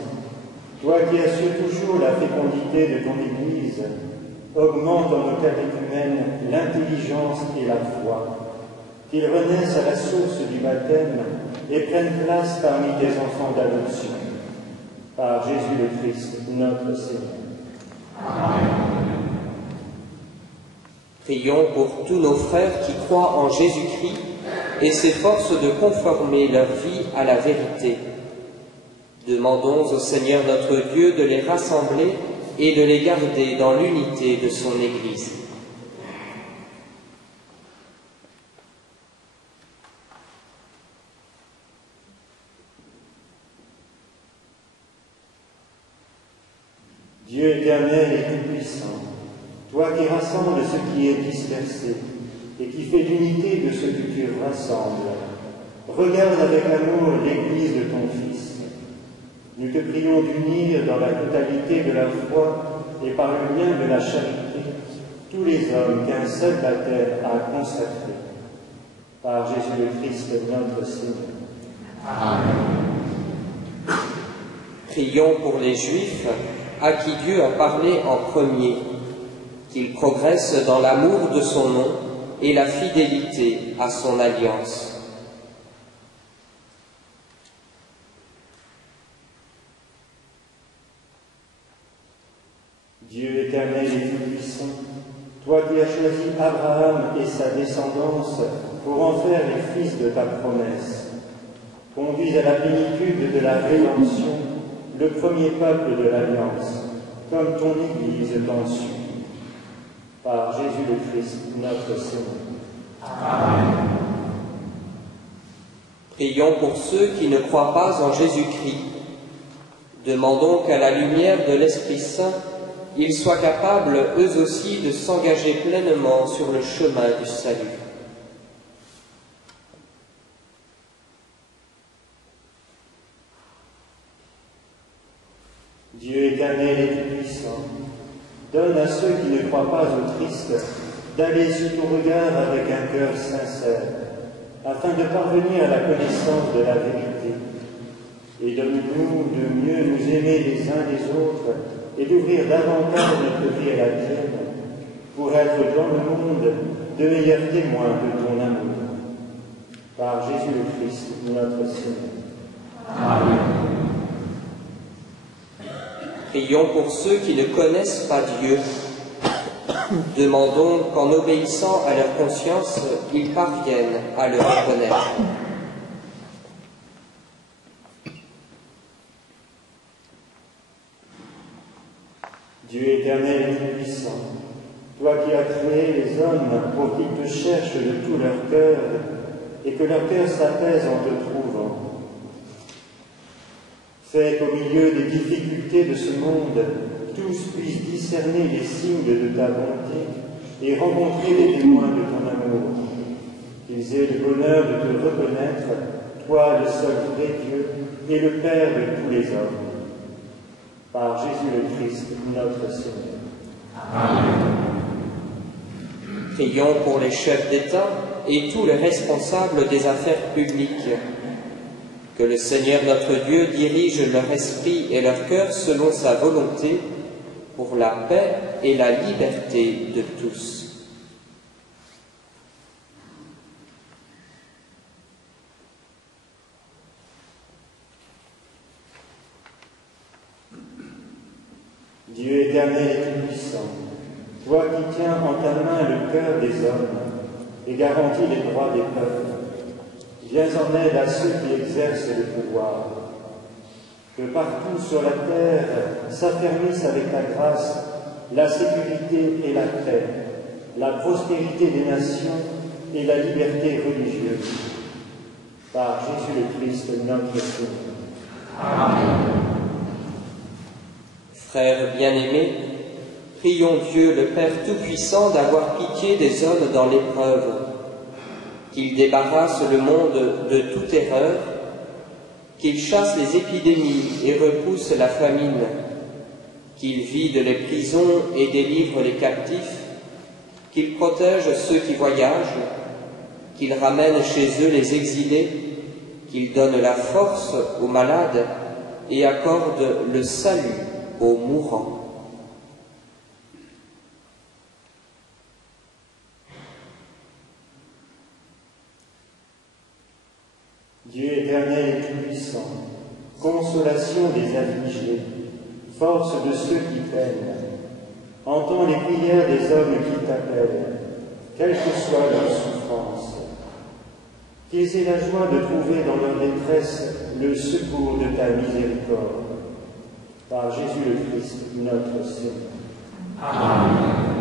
toi qui assures toujours la fécondité de ton Église, augmente en nos catéchumènes l'intelligence et la foi, qu'ils renaissent à la source du baptême et prennent place parmi tes enfants d'adoption. Par Jésus le Christ, notre Seigneur. Amen. Prions pour tous nos frères qui croient en Jésus-Christ et s'efforcent de conformer leur vie à la vérité. Demandons au Seigneur notre Dieu de les rassembler et de les garder dans l'unité de son Église. Dieu éternel et tout-puissant, toi qui rassembles ce qui est dispersé et qui fais l'unité de ce que tu rassembles, regarde avec amour l'Église de ton Fils. Nous te prions d'unir dans la totalité de la foi et par le lien de la charité tous les hommes qu'un seul baptême a consacrés. Par Jésus le Christ, notre Seigneur. Amen. Prions pour les Juifs à qui Dieu a parlé en premier, qu'ils progressent dans l'amour de son nom et la fidélité à son alliance. Dieu éternel et tout-puissant, toi qui as choisi Abraham et sa descendance pour en faire les fils de ta promesse, conduis à la plénitude de la rédemption le premier peuple de l'Alliance, comme ton Église t'en supplie. Par Jésus le Christ, notre Seigneur. Amen. Prions pour ceux qui ne croient pas en Jésus-Christ. Demandons qu'à la lumière de l'Esprit Saint, ils soient capables, eux aussi, de s'engager pleinement sur le chemin du salut. Dieu éternel et tout-puissant, donne à ceux qui ne croient pas au Christ d'aller sur ton regard avec un cœur sincère, afin de parvenir à la connaissance de la vérité. Et donne-nous de mieux nous aimer les uns les autres et d'ouvrir davantage notre vie à la tienne, pour être dans le monde de meilleurs témoins de ton amour. Par Jésus le Christ, notre Seigneur. Amen. Prions pour ceux qui ne connaissent pas Dieu. Demandons qu'en obéissant à leur conscience, ils parviennent à le reconnaître. Dieu éternel et puissant, toi qui as créé les hommes pour qu'ils te cherchent de tout leur cœur et que leur cœur s'apaise en te trouvant, fais qu'au milieu des difficultés de ce monde, tous puissent discerner les signes de ta bonté et rencontrer les témoins de ton amour, qu'ils aient le bonheur de te reconnaître, toi le seul vrai Dieu et le Père de tous les hommes. Par Jésus le Christ, notre Seigneur. Amen. Prions pour les chefs d'État et tous les responsables des affaires publiques. Que le Seigneur notre Dieu dirige leur esprit et leur cœur selon sa volonté pour la paix et la liberté de tous. Dieu éternel et tout-puissant, toi qui tiens en ta main le cœur des hommes et garantis les droits des peuples, viens en aide à ceux qui exercent le pouvoir. Que partout sur la terre s'affermissent avec ta grâce la sécurité et la paix, la prospérité des nations et la liberté religieuse. Par Jésus le Christ, notre Seigneur. Amen. Frères bien-aimés, prions Dieu, le Père Tout-Puissant, d'avoir pitié des hommes dans l'épreuve, qu'il débarrasse le monde de toute erreur, qu'il chasse les épidémies et repousse la famine, qu'il vide les prisons et délivre les captifs, qu'il protège ceux qui voyagent, qu'il ramène chez eux les exilés, qu'il donne la force aux malades et accorde le salut aux mourants. Dieu éternel et tout-puissant, consolation des affligés, force de ceux qui peinent, entends les prières des hommes qui t'appellent, quelle que soit leur souffrance. Qu'ils aient la joie de trouver dans leur détresse le secours de ta miséricorde. Par Jésus le Christ, notre Seigneur. Amen.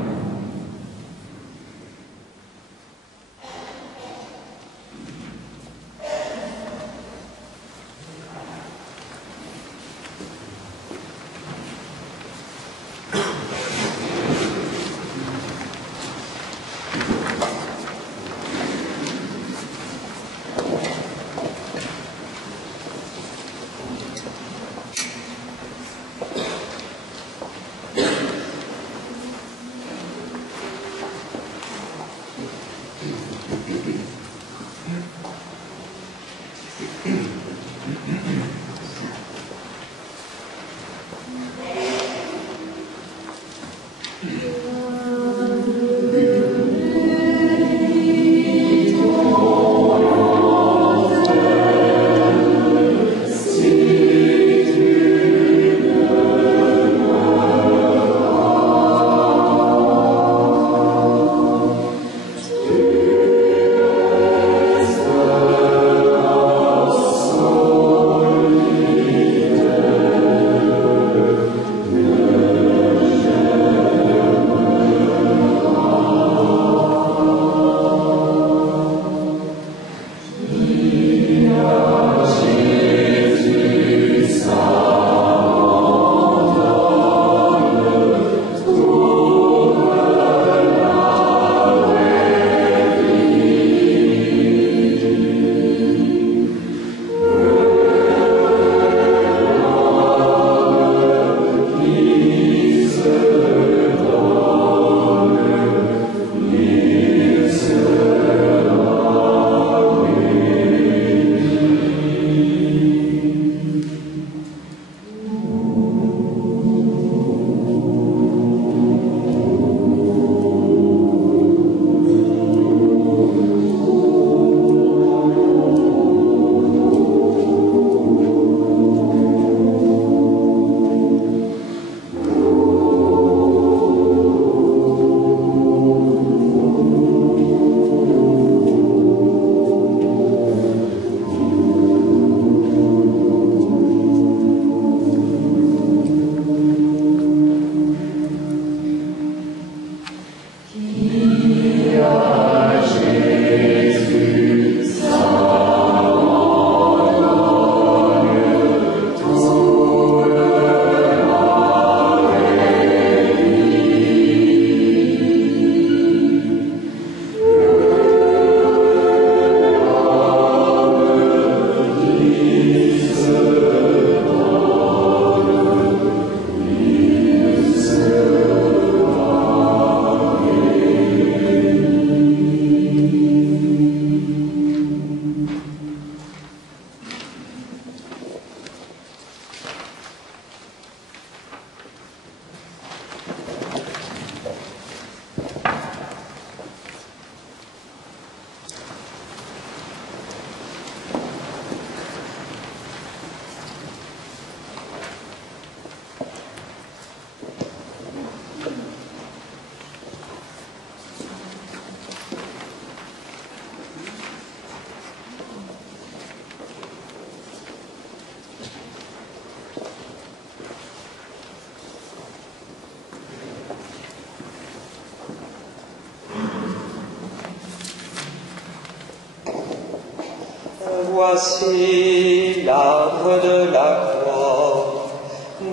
Voici l'arbre de la croix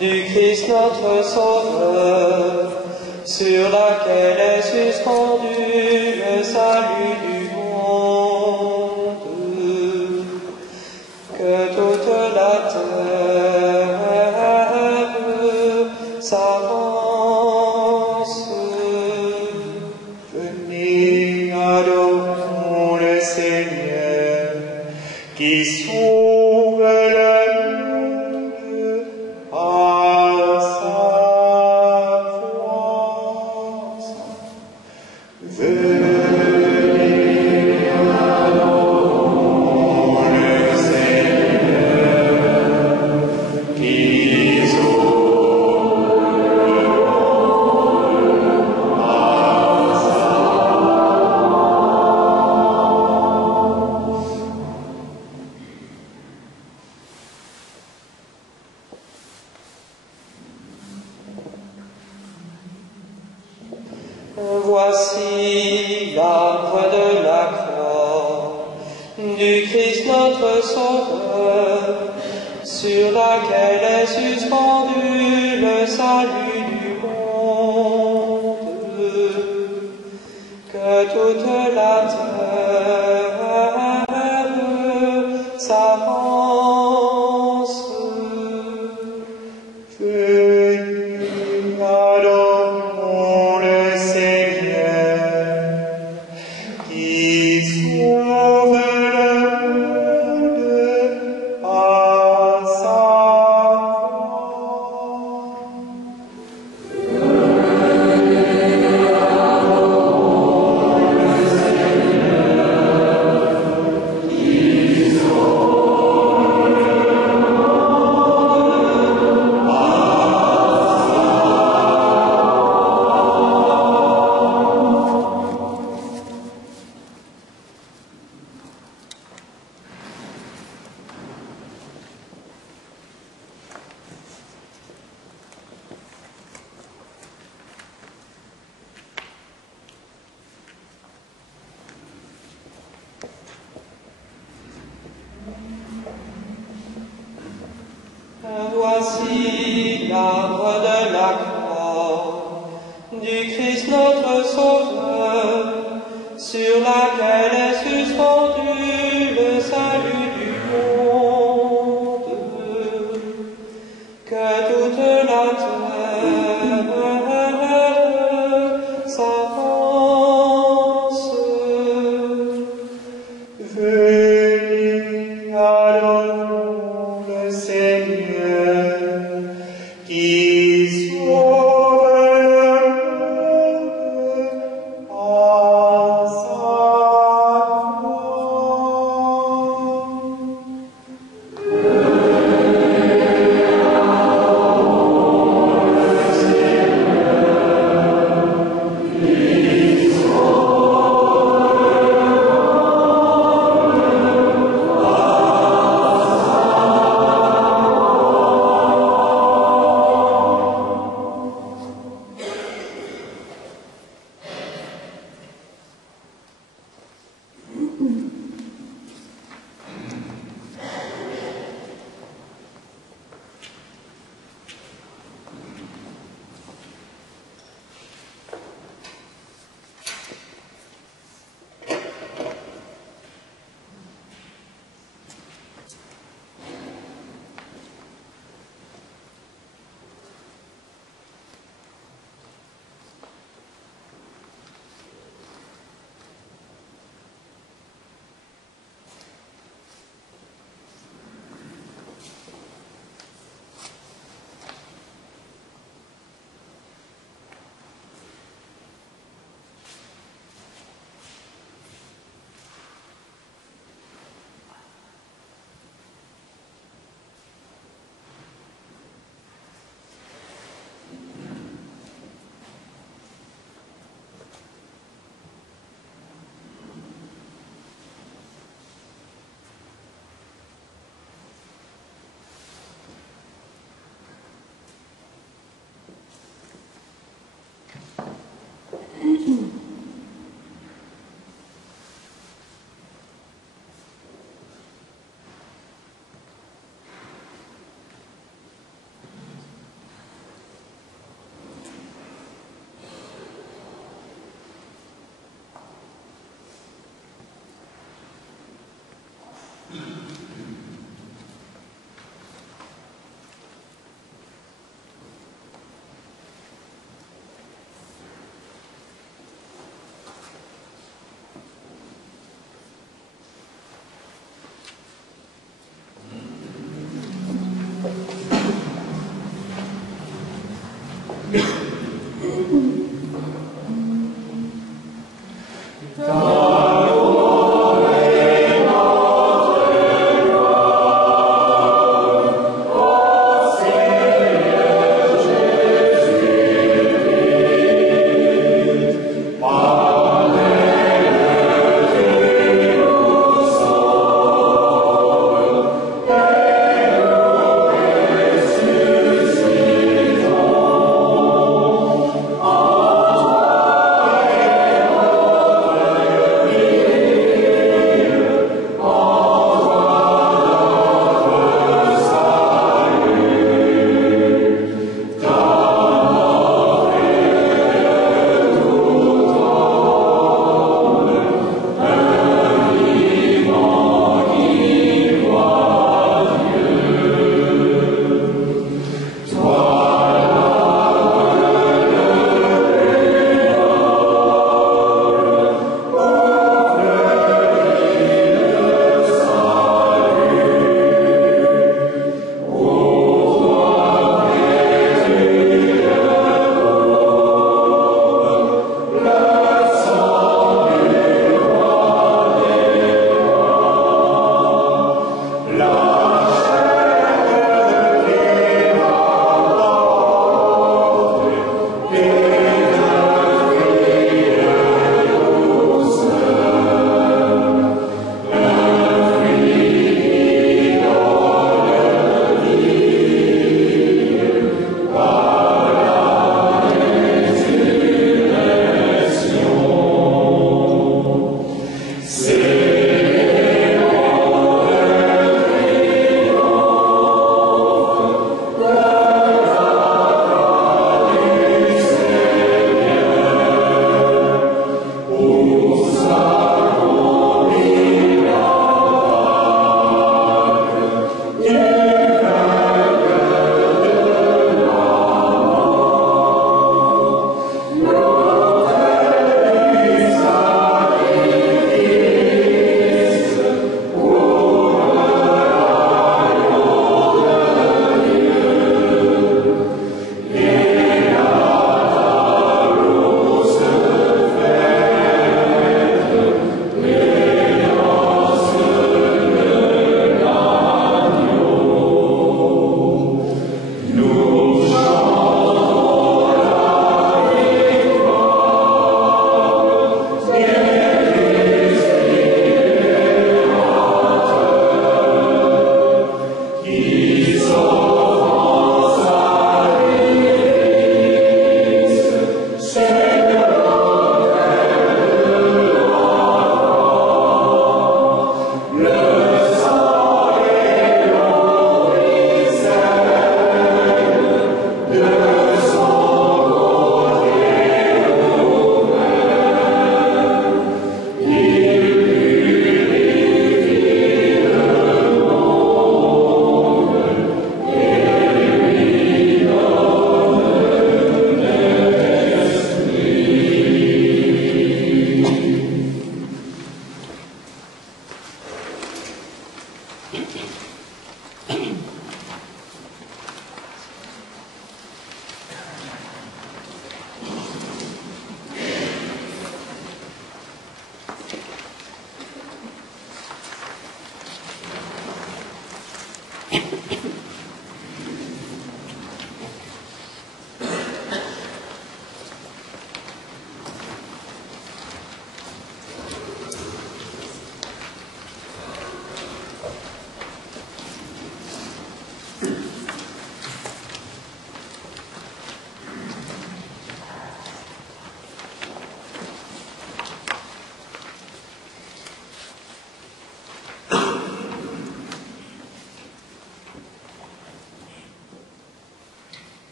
du Christ notre Sauveur, sur laquelle est suspendu le salut du monde. Que toute la terre s'avance. Venez, adorons le Seigneur, qui sauve le monde par sa force. Venez, adorons le Seigneur, qui sauve le monde par sa Voici l'arbre de la croix du Christ notre Sauveur, sur laquelle est suspendu le salut du monde. Que toute la terre s'avance. Venez, adorons le Seigneur, qui sauve le monde par sa force. Voici l'arbre de la croix du Christ notre Sauveur, sur laquelle est suspendu le salut du monde. Que toute la terre s'avance. Venez, adorons le Seigneur, qui sauve le monde par sa force.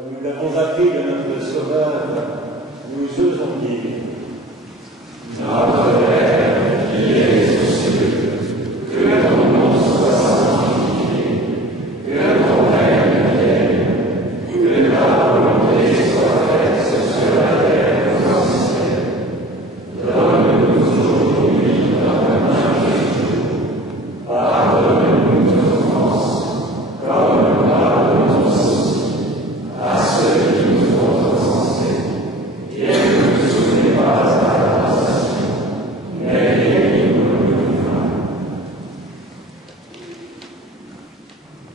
Comme nous l'avons appris de notre Sauveur, nous osons dire Notre Père qui es aux cieux, que ton nom soit sanctifié, que ton règne vienne, que ta volonté soit faite sur la terre comme au ciel. Donne-nous aujourd'hui notre pain de ce jour. Pardonne-nous nos offenses, comme nous pardonnons aussi à ceux qui nous ont offensés, et ne nous soumets pas à la tentation, mais délivre-nous du mal.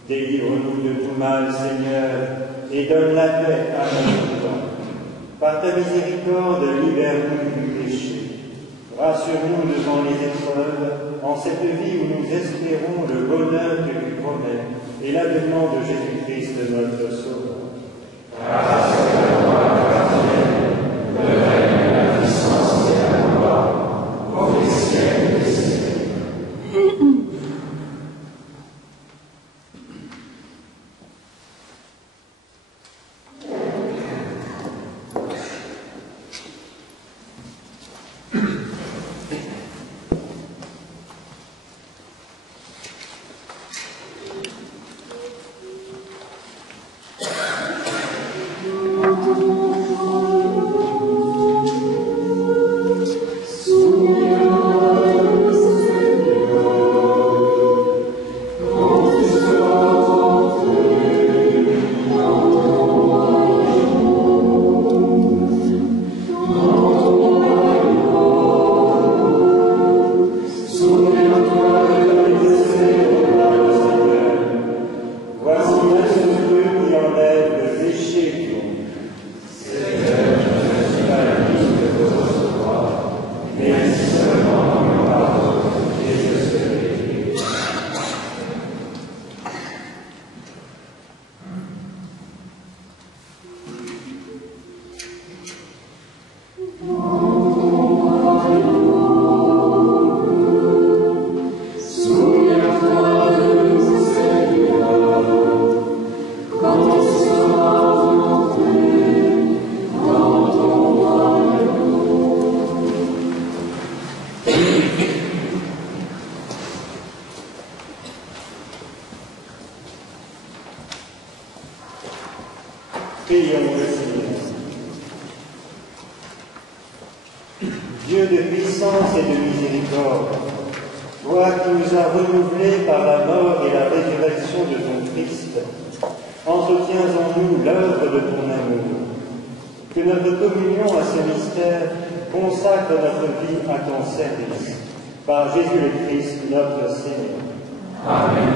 Délivre-nous de tout mal, Seigneur, et donne la paix à notre temps. Par ta miséricorde, libère-nous du péché. Rassure-nous devant les épreuves, en cette vie où nous espérons le bonheur que tu promets et l'avènement de Jésus-Christ, notre Sauveur. Grâce à toi, le règne, la puissance et la gloire, pour les siècles des siècles. Prions le Seigneur. Dieu de puissance et de miséricorde, toi qui nous as renouvelés par la mort et la résurrection de ton Christ, entretiens en nous l'œuvre de ton amour. Que notre communion à ce mystère consacre notre vie à ton service. Par Jésus le Christ, notre Seigneur. Amen.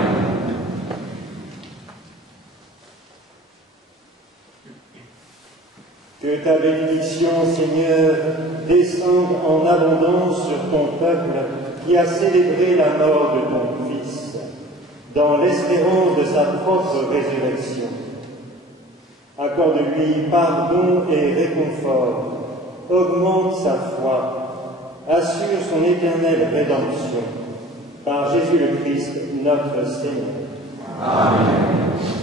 Que ta bénédiction, Seigneur, descende en abondance sur ton peuple qui a célébré la mort de ton Fils, dans l'espérance de sa propre résurrection. Accorde-lui pardon et réconfort, augmente sa foi, assure son éternelle rédemption. Par Jésus le Christ, notre Seigneur. Amen.